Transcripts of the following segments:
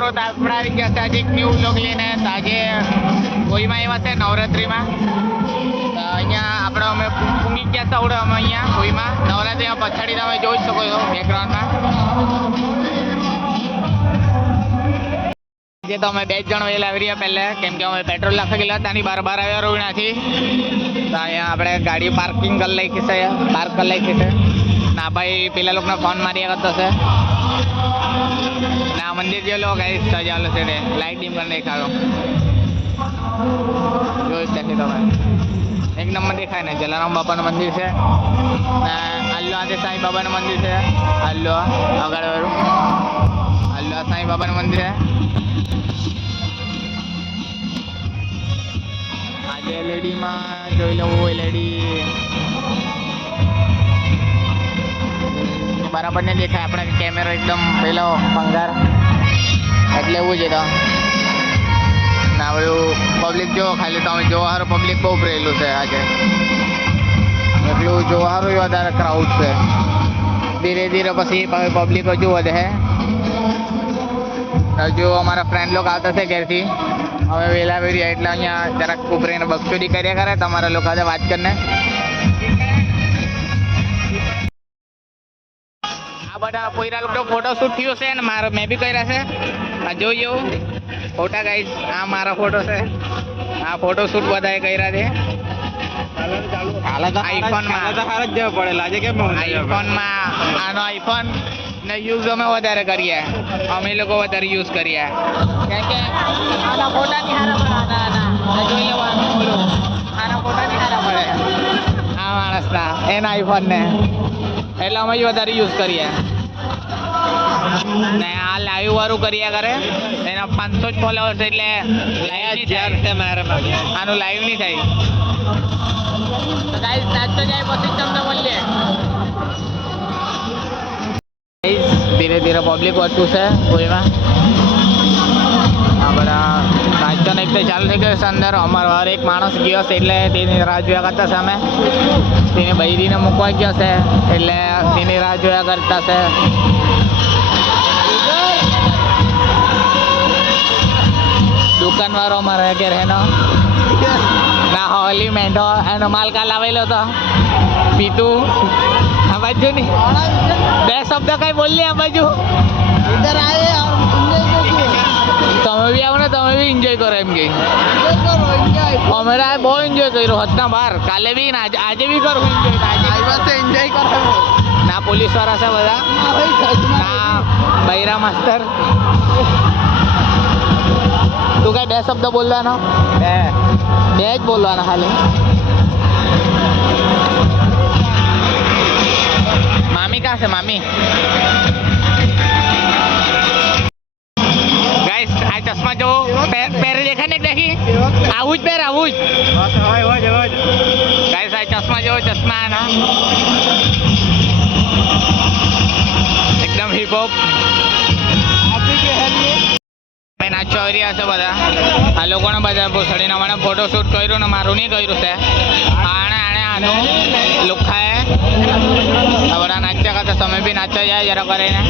મિત્રો તો આપણે આવી ગયા છે આજે એક ન્યૂ વ્લોગ લઈને. તો આજે કોઈમાં એવા છે નવરાત્રિમાં. તો અહીંયા આપણે અમે પૂંગી ગયા હતા આવડે અમે અહીંયા કોઈમાં નવરાત્રિમાં પછાડી તમે જોઈ શકો છો બેકગ્રાઉન્ડમાં. જે તો અમે 2 જણ વહેલા આવી રહ્યા પહેલા, કેમ કે અમે પેટ્રોલ નાખી ગયેલા હતા ની બાર આવ્યા રોહિણાથી. તો અહીંયા આપણે ગાડી પાર્કિંગ કરી નાખી છે, પાર્ક કરી નાખી છે. ના ભાઈ પેલા લોકોને ફોન માર્યા કરતો છે. ના મંદિર જે લોકો ગાઈસ સજાવેલો છે લાઇટ ડીમ કરીને દેખાડો જોઈ શકે તમે. એક નંબર દેખાય ને જલારામ બાપાનું મંદિર છે ને આલ્લો આજે સાંઈ બાબાનું મંદિર છે. આલ્લો આગળ વાળું આલ્લો સાંઈ બાબાનું મંદિર છે. આજે એલઈડીમાં જોઈ લઉં એલઈડી બરાબર ને દેખાય. આપણે કેમેરો એકદમ પેલો ભંગાર એટલે એવું છે. તો ના બધું પબ્લિક જો ખાલી તમે જોવા સારું પબ્લિક બહુ ભરેલું છે આજે. એટલું જોવા સારું વધારે ક્રાઉડ છે. ધીરે ધીરે પછી પબ્લિક હજુ વધે. હજુ અમારા ફ્રેન્ડ લોકો આવતા છે ઘેરથી. હવે વહેલા વેરી એટલે અહીંયા જરાક ઉભરીને બગચોડી કર્યા કરે તમારા લોકો સાથે વાત કરીને. બધા પોયરા લોકો ફોટો શૂટ થયો છે ને મારો મેં બી કર્યા છે. આ જોઈ ફોટા ગાઈસ, આ મારા ફોટો છે. આ ફોટો શૂટ બધાએ કર્યા છે આઈફોનમાં. આનો આઈફોન ને યુઝ અમે વધારે કરીએ, અમે લોકો વધારે યુઝ કરીએ કેમ કે આના ફોટા ની હારા પડે. જોઈ લેવાનું આના ફોટા ની હારા પડે આ માણસના એના આઈફોન ને, એટલે અમે વધારે યુઝ કરીએ. ને આ લાઈવ વાળું કર્યા કરે એના 500 જ ફોલોવર્સ એટલે આનું લાઈવ નહીં થાય. નાચતો જાય પછી તમને મળીએ. ધીરે ધીરે પબ્લિક વધતું છે કોઈમાં. આ બધા નાચતો એક તો ચાલુ થઈ ગયો છે અંદર. અમારો હર એક માણસ ગયો છે એટલે તેની રાહ જોયા કરતા છે. અમે તેને બૈરીને મૂકવા ગયો છે એટલે તેની રાહ જોયા કરતા છે. દુકાન વાળો અમારે ઘેર એનો ના હોલી મેંઢો એનો માલ કાલ આવેલો હતો પીતુ. આ બાજુ ની 2 શબ્દ કઈ બોલીએ આ બાજુ. તમે બી આવો ને, તમે બી એન્જોય કરો એમ કે. અમે બહુ એન્જોય કર્યો હદના બહાર. કાલે બી ને આજે બી કરું એન્જોય કરો ના. પોલીસ વાળા છે બધા ના બૈરા માસ્તર. તું કઈ 2 શબ્દ બોલવાનો? 2 જ બોલવાના ખાલી. મામી ક્યાં છે મામી? ગાઈસ આ ચશ્મા જો પહેરે દેખાય ને દેખી આવું જ પહેર આવું જ ગાઈસ. આ ચશ્મા જો ચશ્મા ના એકદમ હિપહોપ નાચો આવી રહ્યા છે બધા. આ લોકોને બધા ભૂસડીને મને ફોટો શૂટ કર્યું ને મારું નહીં કર્યું છે. આનું લુખાએ આ બધા નાચ્યા કરતા તમે બી નાચવા જાય જરા કરીને.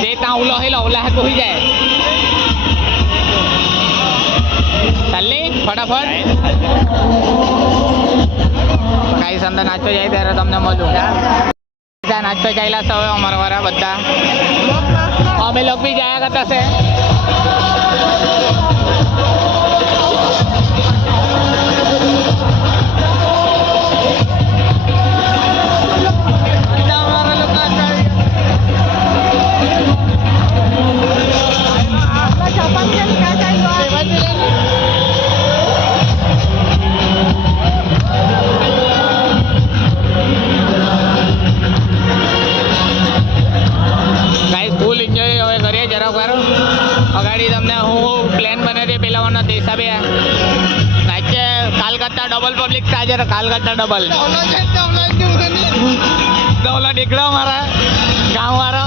તે ત્યાં ઉલા કહી જાય ચાલી ફટાફટ. કાંઈ અંદર નાચવા જાય ત્યારે તમને મળું. નાચવા ચાલ્યા છે હવે અમારા વાળા બધા. અમે લોકો બી જાયા કરતા છે. અગાડી તમને હું પ્લેન બને તે પેલા વન તે હિસાબે નાચે. કાલ કરતા ડબલ પબ્લિક આજે કાલ કરતા ડબલ દોલા નીકળ્યો મારા ગામ વાળો.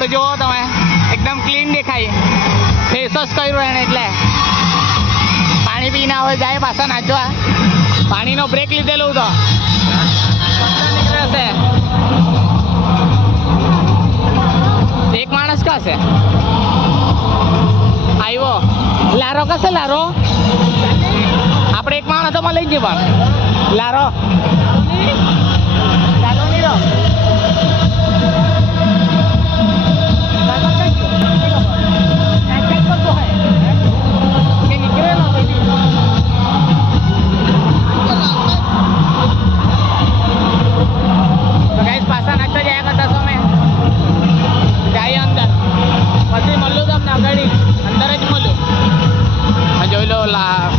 રોડ જુઓ તમે, એકદમ ક્લીન દેખાય. ફેસ વોશ કર્યું એને એટલે. પાણી પીને હવે જાય પાછા નાચવા. પાણીનો બ્રેક લીધેલું તો નીકળે છે. એક માણસ કશે આવ્યો. લારો કશે લારો આપણે એક માણસ તો લઈ જઈએ પણ લારો ચાલો નહીં રહો. પાછા નાચતા જાય કરતા સમય જાય અંદર પછી મળ્યું તમને આગળ અંદર જ મળ્યું. જોઈ લો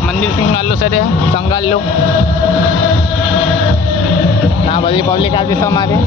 મંદિર સિંગાલું છે તે સંગાલું. આ બધી પબ્લિક આવતી સમારે.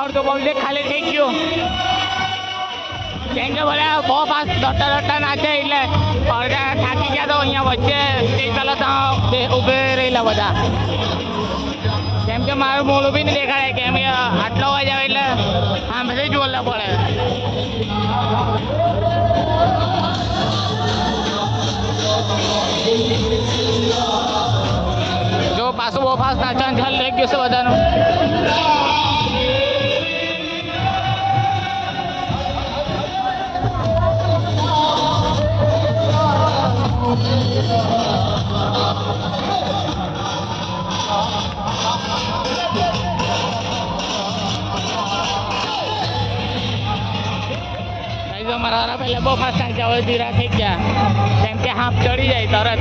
અડધો પબ્લિક ખાલી થઈ ગયો. કેમ કે બધા બહુ ફાસ્ટ દોડતા નાચે એટલે અડધા થાકી ગયા. તો અહીંયા વચ્ચે સ્ટેજ પહેલાં ઊભે રહેલા બધા. કેમ કે મારું મોડું બી નહીં દેખાડે. કેમ કે આટલો અવાજ આવે એટલે સાંભળી જ બોલવા પડે. જો પાછું બહુ ફાસ્ટ નાચવાનું ચાલુ થઈ ગયું છે બધાનું. મારા વાળા પહેલાં બહુ ફાસ્ટ નાખ્યા, હવે ધીરા થઈ ગયા. કેમ કે હાફ ચડી જાય તરત.